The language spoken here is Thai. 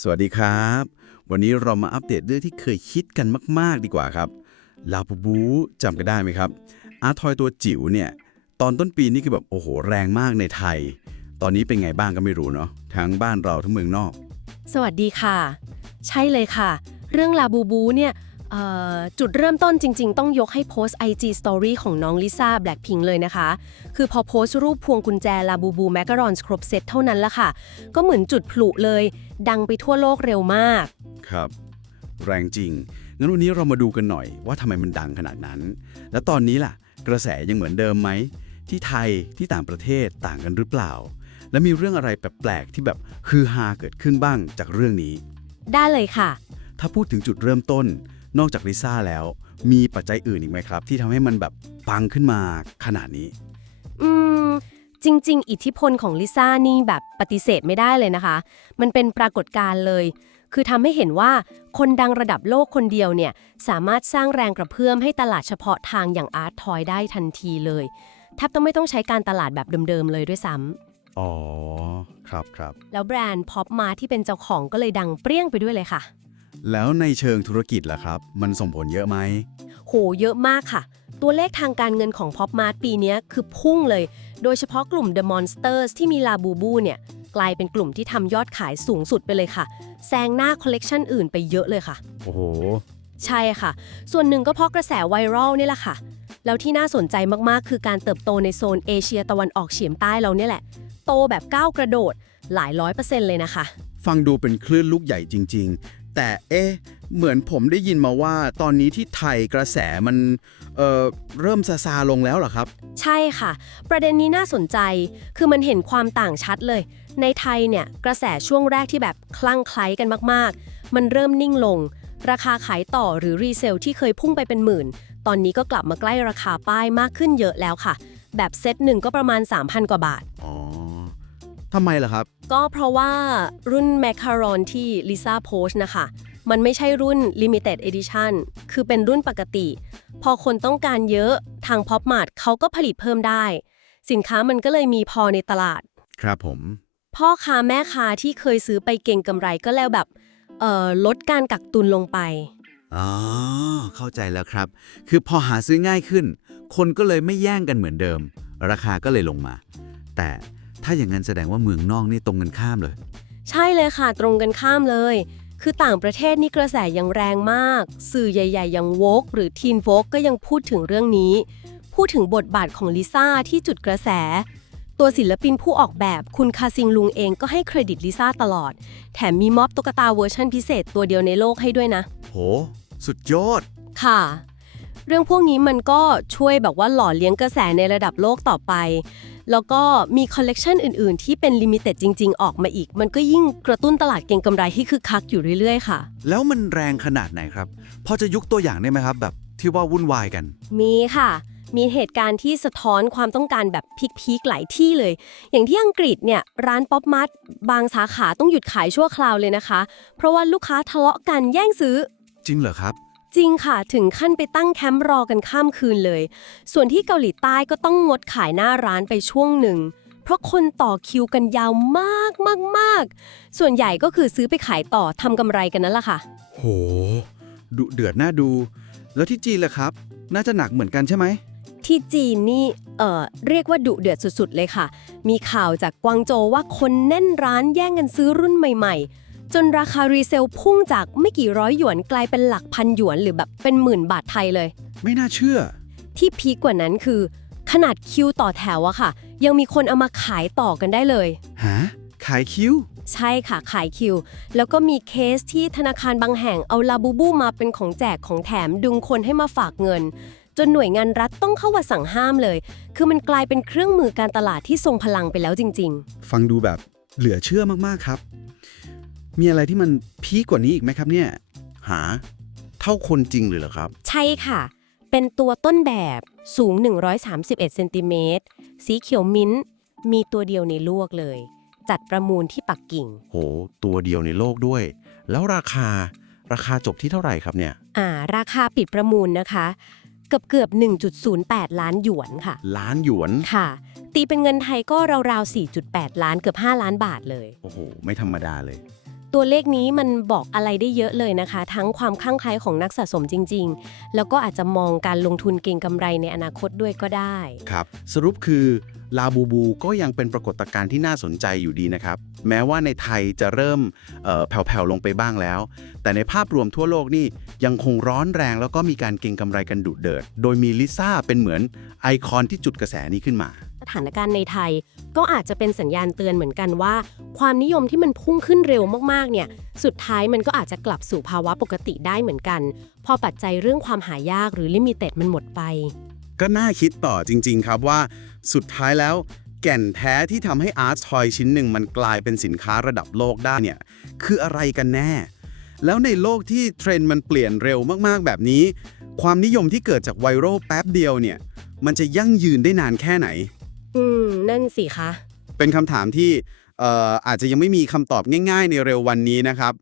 สวัสดีครับ วันนี้เรามาอัปเดตเรื่องที่เคยคิดกันมาก ๆ ดีกว่าครับ ลาบูบูจำกันได้ไหมครับ อาร์ทอยตัวจิ๋วเนี่ย ตอนต้นปีนี่คือแบบโอ้โหแรงมากในไทย ตอนนี้เป็นไงบ้างก็ไม่รู้เนาะ ทั้งบ้านเราทั้งเมืองนอก สวัสดีค่ะ ใช่เลยค่ะ เรื่องลาบูบูเนี่ย จุดเริ่มต้นจริง ๆ ต้องยกให้โพสต์ IG Story ของน้องลิซ่าแบล็ k พิงเลยนะคะ คือพอโพสต์รูปพวงกุญแจลาบูบูแมกการอนครบเซตเท่านั้นละค่ะ ก็เหมือนจุดพลุเลย ดังไปทั่วโลกเร็วมาก ครับ แรงจริง งั้นวันนี้เรามาดูกันหน่อยว่าทำไมมันดังขนาดนั้น แล้วตอนนี้ล่ะ กระแสยังเหมือนเดิมไหม ที่ไทยที่ต่างประเทศต่างกันหรือเปล่า และมีเรื่องอะไรแปลกๆที่แบบฮือฮาเกิดขึ้นบ้างจากเรื่องนี้ ได้เลยค่ะ ถ้าพูดถึงจุดเริ่มต้น นอกจากลิซ่าแล้ว มีปัจจัยอื่นอีกไหมครับ ที่ทำให้มันแบบปังขึ้นมาขนาดนี้ อืม จริง ๆ อิทธิพลของลิซ่านี่แบบปฏิเสธไม่ได้เลยนะคะ มันเป็นปรากฏการณ์เลย คือทำให้เห็นว่าคนดังระดับโลกคนเดียวเนี่ย สามารถสร้างแรงกระเพื่อมให้ตลาดเฉพาะทางอย่างอาร์ตทอยได้ทันทีเลยแทบต้องไม่ต้องใช้การตลาดแบบเดิมๆเลยด้วยซ้ำอ๋อ ครับครับ แล้วแบรนด์พ็อปมาที่เป็นเจ้าของก็เลยดังเปรี้ยงไปด้วยเลยค่ะ แล้วในเชิงธุรกิจล่ะครับ มันส่งผลเยอะไหม โห เยอะมากค่ะ ตัวเลขทางการเงินของ Pop Mart ปีเนี้ยคือพุ่งเลย โดยเฉพาะกลุ่ม The Monsters ที่มีลาบูบูเนี่ย กลายเป็นกลุ่มที่ทำยอดขายสูงสุดไปเลยค่ะ แซงหน้าคอลเลกชันอื่นไปเยอะเลยค่ะ โอ้โห ใช่ค่ะ ส่วนหนึ่งก็เพราะกระแสไวรัลนี่แหละค่ะ แล้วที่น่าสนใจมากๆ คือการเติบโตในโซนเอเชียตะวันออกเฉียงใต้เราเนี่ยแหละ โตแบบก้าวกระโดดหลายร้อยเปอร์เซ็นต์เลยนะคะ ฟังดูเป็นคลื่นลูกใหญ่จริงๆ แต่เอ๊ะเหมือนผมได้ยินมาว่าตอนนี้ที่ไทยกระแสมันเอ่อเริ่มซาซาลงแล้วเหรอครับ ใช่ค่ะ ประเด็นนี้น่าสนใจ คือมันเห็นความต่างชัดเลย ในไทยเนี่ยกระแสช่วงแรกที่แบบคลั่งไคล้กันมากๆ มันเริ่มนิ่งลง ราคาขายต่อหรือรีเซลที่เคยพุ่งไปเป็นหมื่น ตอนนี้ก็กลับมาใกล้ราคาป้ายมากขึ้นเยอะแล้วค่ะ แบบเซตหนึ่งก็ประมาณ 3,000 กว่าบาท อ๋อ ทำไมล่ะครับ ก็เพราะว่ารุ่นแมคคารอนที่ลิซ่าโพสนะคะ มันไม่ใช่รุ่น Limited Edition คือเป็นรุ่นปกติ พอคนต้องการเยอะทาง Pop Mart เขาก็ผลิตเพิ่มได้ สินค้ามันก็เลยมีพอในตลาด ครับผม พ่อค้าแม่ค้าที่เคยซื้อไปเก่งกำไรก็แล้วแบบเอ่อลดการกักตุนลงไป อ๋อ เข้าใจแล้วครับ คือพอหาซื้อง่ายขึ้น คนก็เลยไม่แย่งกันเหมือนเดิม ราคาก็เลยลงมา แต่ ถ้าอย่างนั้นแสดงว่าเมืองนอกนี่ตรงกันข้ามเลย ใช่เลยค่ะตรงกันข้ามเลย คือต่างประเทศนี่กระแสยังแรงมาก สื่อใหญ่ ๆ อย่างโวกหรือทีนโวกก็ยังพูดถึงเรื่องนี้ พูดถึงบทบาทของลิซ่าที่จุดกระแส ตัวศิลปินผู้ออกแบบคุณคาซิงลุงเองก็ให้เครดิตลิซ่าตลอด แถมมีม็อบตุ๊กตาเวอร์ชันพิเศษตัวเดียวในโลกให้ด้วยนะ โห สุดยอด ค่ะ เรื่องพวกนี้มันก็ช่วยแบบว่าหล่อเลี้ยงกระแสในระดับโลกต่อไป แล้วก็มีคอลเลกชันอื่น ๆ ที่เป็นลิมิเต็ดจริง ๆ ออกมาอีก มันก็ยิ่งกระตุ้นตลาดเก็งกำไรให้คึกคักอยู่เรื่อย ๆ ค่ะ แล้วมันแรงขนาดไหนครับ พอจะยกตัวอย่างได้ไหมครับ แบบที่ว่าวุ่นวายกัน มีค่ะ มีเหตุการณ์ที่สะท้อนความต้องการแบบพีคๆหลายที่เลย อย่างที่อังกฤษเนี่ยร้านป๊อปมาร์ทบางสาขาต้องหยุดขายชั่วคราวเลยนะคะ เพราะว่าลูกค้าทะเลาะกันแย่งซื้อ จริงเหรอครับ จริงค่ะ ถึงขั้นไปตั้งแคมป์รอกันข้ามคืนเลย ส่วนที่เกาหลีใต้ก็ต้องงดขายหน้าร้านไปช่วงหนึ่ง เพราะคนต่อคิวกันยาวมากมากมากส่วนใหญ่ก็คือซื้อไปขายต่อทำกำไรกันนั่นแหละค่ะ โหดุเดือดน่าดู แล้วที่จีนล่ะครับ น่าจะหนักเหมือนกันใช่ไหม ที่จีนนี่ เอ่อ เรียกว่าดุเดือดสุดๆ เลยค่ะ มีข่าวจากกวางโจวว่าคนแน่นร้านแย่งกันซื้อรุ่นใหม่ๆ จนราคารีเซลพุ่งจากไม่กี่ร้อยหยวนกลายเป็นหลักพันหยวนหรือแบบเป็นหมื่นบาทไทยเลย ไม่น่าเชื่อ ที่พีกกว่านั้นคือ ขนาดคิวต่อแถวอะค่ะ ยังมีคนเอามาขายต่อกันได้เลย ฮะขายคิ้ว ใช่ค่ะ ขายคิว แล้วก็มีเคสที่ธนาคารบางแห่งเอาลาบูบูมาเป็นของแจกของแถมดึงคนให้มาฝากเงิน จนหน่วยงานรัฐต้องเข้ามาสั่งห้ามเลย คือมันกลายเป็นเครื่องมือการตลาดที่ทรงพลังไปแล้วจริงฟังดูแบบเหลือเชื่อมากๆครับ มีอะไรที่มันพีกกว่านี้อีกไหมครับเนี่ย หา เท่าคนจริงเลยเหรอครับๆใช่ค่ะ เป็นตัวต้นแบบสูง 131เซนติเมตรสีเขียวมิ้นท์มีตัวเดียวในโลกเลย จัดประมูลที่ปักกิ่ง โห ตัวเดียวในโลกด้วย แล้วราคาราคาจบที่เท่าไหร่ครับเนี่ย อ่า ราคาปิดประมูลนะคะ เกือบเกือบๆ1.08 ล้านหยวนค่ะ ล้านหยวน ค่ะ ตีเป็นเงินไทยก็ราวๆ4.8 ล้านเกือบ 5 ล้านบาทเลย โอ้โห ไม่ธรรมดาเลย ตัวเลขนี้มันบอกอะไรได้เยอะเลยนะคะ ทั้งความคลั่งไคล้ของนักสะสมจริง ๆ แล้วก็อาจจะมองการลงทุนเก็งกำไรในอนาคตด้วยก็ได้ ครับ สรุปคือลาบูบูก็ยังเป็นปรากฏการณ์ที่น่าสนใจอยู่ดีนะครับ แม้ว่าในไทยจะเริ่มเอ่อแผ่วๆลงไปบ้างแล้ว แต่ในภาพรวมทั่วโลกนี่ยังคงร้อนแรงแล้วก็มีการเก็งกำไรกันดุเดือด โดยมีลิซ่าเป็นเหมือนไอคอนที่จุดกระแสนี้ขึ้นมา ถานการณ์ในไทย ก็อาจจะเป็นสัญญาณเตือนเหมือนกันว่า ความนิยมที่มันพุ่งขึ้นเร็วมากๆเนี่ยสุดท้ายมันก็อาจจะกลับสู่ภาวะปกติได้เหมือนกัน พอปัจจัยเรื่องความหายากหรือลิมิเต็ดมันหมดไป ก็น่าคิดต่อจริง ๆ ครับว่า สุดท้ายแล้ว แก่นแท้ที่ทำให้อาร์ตทอยชิ้นหนึ่งมันกลายเป็นสินค้าระดับโลกได้เนี่ยคืออะไรกันแน่ แล้วในโลกที่เทรนด์มันเปลี่ยนเร็วมากๆแบบนี้ ความนิยมที่เกิดจากไวรัลแป๊บเดียวเนี่ยมันจะยั่งยืนได้นานแค่ไหน นั่นสิคะ เป็นคำถามที่เอ่ออาจจะยังไม่มีคำตอบง่าย ๆ ในเร็ววันนี้นะครับ